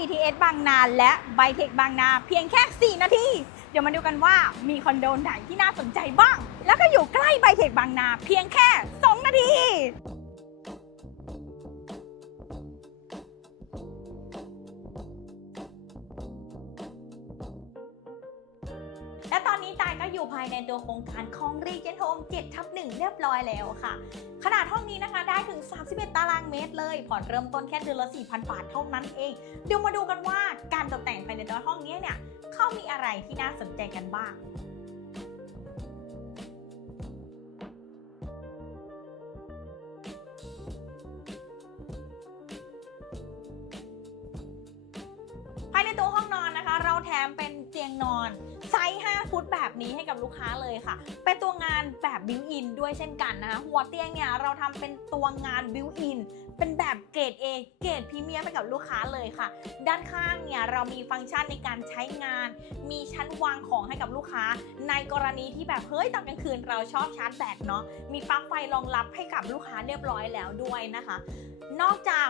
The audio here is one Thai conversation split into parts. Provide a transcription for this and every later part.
BTS บางนาและไบเทคบางนา เพียงแค่ 4 นาที เดี๋ยวมาดูกันว่ามีคอนโดไหนที่น่าสนใจบ้าง แล้วก็อยู่ใกล้ไบเทคบางนา เพียงแค่ 2 นาที ตอนนี้ตายก็อยู่ภายในตัวโครงการของรีเจนโฮม7ทับ1เรียบร้อยแล้วค่ะ ขนาดห้องนี้นะคะได้ถึง 31 ตารางเมตรเลย ผ่อนเริ่มต้นแค่เดือนละ 4,000 บาทเท่านั้นเอง เดี๋ยวมาดูกันว่าการตกแต่งภายในตัวห้องนี้เนี่ยเขามีอะไรที่น่าสนใจกันบ้างภายในตัวห้องนอน ตียงนอน ไซส์ 5 ฟุตแบบนี้ให้กับลูกค้าเลยค่ะ เป็นตัวงานแบบบิวอินด้วยเช่นกันนะคะหัวเตียงเนี่ยเราทำเป็นตัวงานบิวอินเป็นแบบเกรด A เกรดพรีเมียมให้กับลูกค้าเลยค่ะ ด้านข้างเนี่ยเรามีฟังก์ชันในการใช้งาน มีชั้นวางของให้กับลูกค้า ในกรณีที่แบบเฮ้ยตอนกลางคืนเราชอบชาร์จแบตเนาะมีปลั๊กไฟรองรับให้กับลูกค้าเรียบร้อยแล้วด้วยนะคะ นอกจาก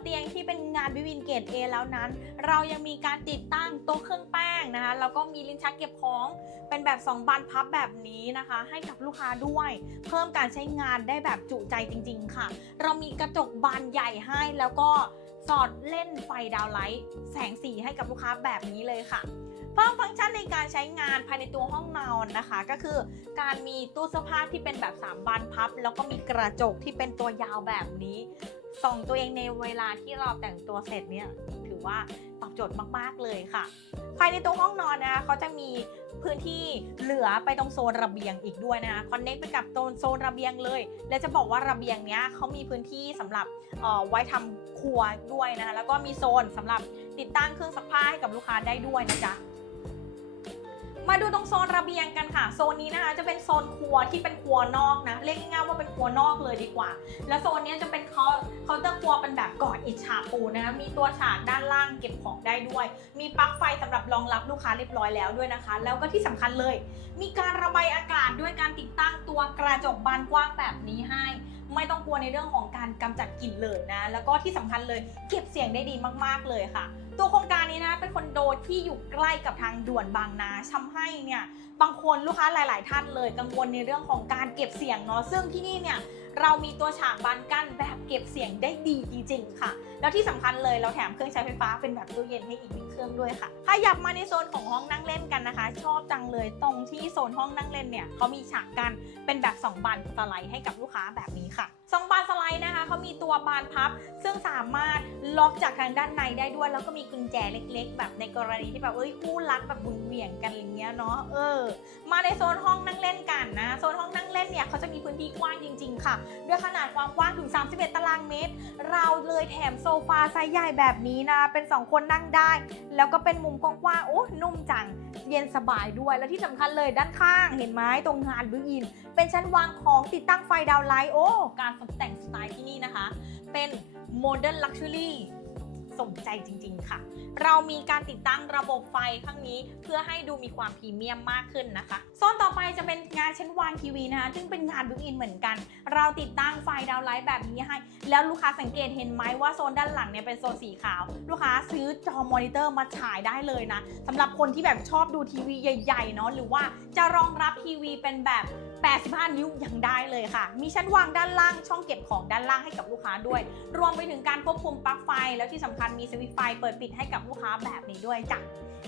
เตียงที่เป็นงานบิวินเกต A แล้วนั้น เรายังมีการติดตั้งโต๊ะเครื่องแป้งนะคะแล้วก็มีลิ้นชักเก็บของเป็นแบบ 2 บานพับแบบนี้นะคะ ให้กับลูกค้าด้วย เพิ่มการใช้งานได้แบบจุใจจริง ๆ ค่ะ เรามีกระจกบานใหญ่ให้แล้วก็สอดเล่นไฟดาวไลท์แสงสีให้กับลูกค้าแบบนี้เลยค่ะเพิ่มฟังก์ชันในการใช้งานภายในตัวห้องนอนนะคะ ก็คือการมีตู้เสื้อผ้าที่เป็นแบบ 3 บานพับ แล้วก็มีกระจกที่เป็นตัวยาวแบบนี้ ส่องตัวเองในเวลาที่เราแต่งตัวเสร็จเนี่ยถือว่าตอบโจทย์มาก ๆ เลยค่ะภายในตัวห้องนอนนะคะเขาจะมีพื้นที่เหลือไปตรงโซนระเบียงอีกด้วยนะคะคอนเน็กไปกับโซนโซนระเบียงเลย และจะบอกว่าระเบียงเนี้ยเขามีพื้นที่สำหรับออไว้ทำครัวด้วยนะคะแล้วก็มีโซนสำหรับติดตั้งเครื่องซักผ้าให้กับลูกค้าได้ด้วยนะจ๊ะ มาดูตรงโซนระเบียงกันค่ะ โซนนี้นะคะ จะเป็นโซนครัวที่เป็นครัวนอกนะ เรียกง่ายๆว่าเป็นครัวนอกเลยดีกว่า แล้วโซนนี้จะเป็นเขาเขาจะครัวเป็นแบบก่อนอิฐฉาบปูนะคะ มีตัวฉากด้านล่างเก็บของได้ด้วย มีปลั๊กไฟสำหรับรองรับลูกค้าเรียบร้อยแล้วด้วยนะคะ แล้วก็ที่สำคัญเลย มีการระบายอากาศด้วยการติดตั้งตัวกระจกบานกว้างแบบนี้ให้ไม่ต้องกลัวในเรื่องของการกำจัดกลิ่นเลยนะ แล้วก็ที่สำคัญเลยเก็บเสียงได้ดีมากๆเลยค่ะ ตัวโครงการนี้นะเป็นคอนโดที่อยู่ใกล้กับทางด่วนบางนาทำให้เนี่ยบางคนลูกค้าหลาย ๆ ท่านเลยกังวลในเรื่องของการเก็บเสียงเนาะซึ่งที่นี่เนี่ยเรามีตัวฉากบานกั้นแบบเก็บเสียงได้ดีจริงๆค่ะ แล้วที่สำคัญเลยเราแถมเครื่องใช้ไฟฟ้าเป็นแบบตู้เย็นให้อีกหนึ่งเครื่องด้วยค่ะขยับมาในโซนของห้องนั่งเล่นกันนะคะ ชอบจังเลยตรงที่โซนห้องนั่งเล่นเนี่ยเขามีฉากกันเป็นแบบสองบานสไลด์ให้กับลูกค้าแบบนี้ค่ะสองบานสไลด์นะคะเขามีตัวบานพับ ซึ่งสามารถล็อกจากทางด้านในได้ด้วย แล้วก็มีกุญแจเล็ก ๆ แบบในกรณีที่แบบเอ้ยคู่รักแบบบุญเหวี่ยงกันอย่างเงี้ยเนาะเออ มาในโซนห้องนั่งเล่นกันนะโซนห้องนั่งเล่นเนี่ยเขาจะมีพื้นที่กว้างจริง ๆ ค่ะ ด้วยขนาดความกว้างถึง 31 ตารางเมตร เราเลยแถมโซฟาไซส์ใหญ่แบบนี้นะเป็น 2 คนนั่งได้ แล้วก็เป็นมุมกว้างๆโอ้นุ่มจังเย็นสบายด้วยแล้วที่สำคัญเลยด้านข้างเห็นไหมตรงงานบิวอิน เป็นชั้นวางของติดตั้งไฟดาวไลท์โอ้การตกแต่งสไตล์ที่นี่นะคะ เป็นโมเดิร์นลักชัวรี่ สมใจจริง ๆ ค่ะ เรามีการติดตั้งระบบไฟข้างนี้เพื่อให้ดูมีความพรีเมียมมากขึ้นนะคะโซนต่อไปจะเป็นงานชั้นวางทีวีนะคะซึ่งเป็นงานบิวอินเหมือนกัน เราติดตั้งไฟดาวไลท์แบบนี้ให้ แล้วลูกค้าสังเกตเห็นไหมว่าโซนด้านหลังเนี่ยเป็นโซนสีขาว ลูกค้าซื้อจอมอนิเตอร์มาฉายได้เลยนะสำหรับคนที่แบบชอบดูทีวีใหญ่ๆเนาะหรือว่าจะรองรับทีวีเป็นแบบ 85 นิ้วยังได้เลยค่ะ มีชั้นวางด้านล่างช่องเก็บของด้านล่างให้กับลูกค้าด้วย รวมไปถึงการควบคุมปลั๊กไฟแล้วที่สำคัญมีสวิตช์ไฟเปิดปิดให้กับลูกค้าแบบนี้ด้วยจ้ะ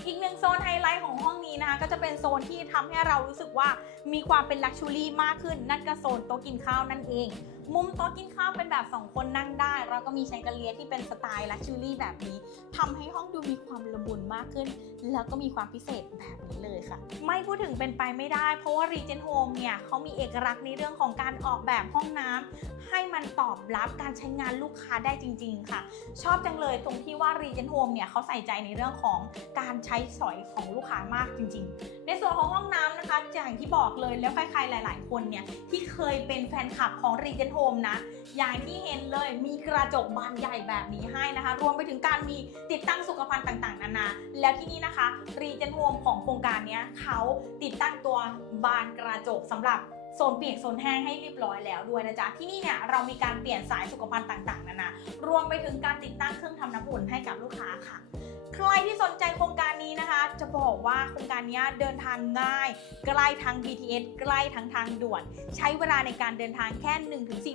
อีกหนึ่งโซนไฮไลท์ของห้องนี้นะคะก็จะเป็นโซนที่ทำให้เรารู้สึกว่ามีความเป็นลักชัวรี่มากขึ้น นั่นก็โซนโต๊ะกินข้าวนั่นเอง มุมโต๊ะกินข้าวเป็นแบบ 2 คนนั่งได้ แล้วก็มีแชงเกเลียที่เป็นสไตล์ลักชัวรี่แบบนี้ทำให้ห้องดูมีความละมุนมากขึ้น แล้วก็มีความพิเศษแบบนี้เลยค่ะ ไม่พูดถึงเป็นไปไม่ได้ เพราะว่า Regent Home เนี่ยเขามีเอกลักษณ์ในเรื่องของการออกแบบห้องน้ำให้มันตอบรับการใช้งานลูกค้าได้จริง ๆ ค่ะ ชอบจังเลยตรงที่ว่า Regent Home เนี่ยเขาใส่ใจในเรื่องของการใช้สอยของลูกค้ามากจริง ๆ ในส่วนของห้องน้ำนะคะอย่างที่บอกเลยแล้วใครๆหลาย ๆ คนเนี่ยที่เคยเป็นแฟนคลับของ Regent Home นะ อย่างที่เห็นเลยมีกระจกบานใหญ่แบบนี้ให้นะคะ รวมไปถึงการมีติดตั้งสุขภัณฑ์ต่างๆ นานา แล้วที่นี่นะคะ Regent Home ของโครงการนี้เขาติดตั้งตัวบานกระจกสำหรับโซนเปียกโซนแห้งให้เรียบร้อยแล้วด้วยนะจ๊ะ ที่นี่เนี่ยเรามีการเปลี่ยนสายสุขภัณฑ์ต่างๆ นานา รวมไปถึงการติดตั้งเครื่องทำน้ำอุ่นให้กับลูกค้าค่ะ ใครที่สนใจโครงการนี้นะคะ จะบอกว่าโครงการนี้เดินทางง่าย ใกล้ทั้ง BTS ใกล้ทั้งทางด่วน ใช้เวลาในการเดินทางแค่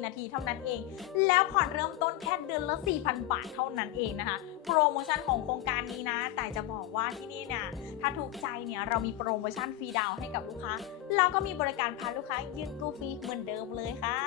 1-4 นาทีเท่านั้นเอง แล้วผ่อนเริ่มต้นแค่เดือนละ 4,000 บาทเท่านั้นเองนะคะโปรโมชั่นของโครงการนี้นะ แต่จะบอกว่าที่นี่เนี่ยถ้าถูกใจเนี่ยเรามีโปรโมชั่นฟรีดาวน์ให้กับลูกค้า แล้วก็มีบริการพาลูกค้ายืนกู้ฟรีเหมือนเดิมเลยค่ะ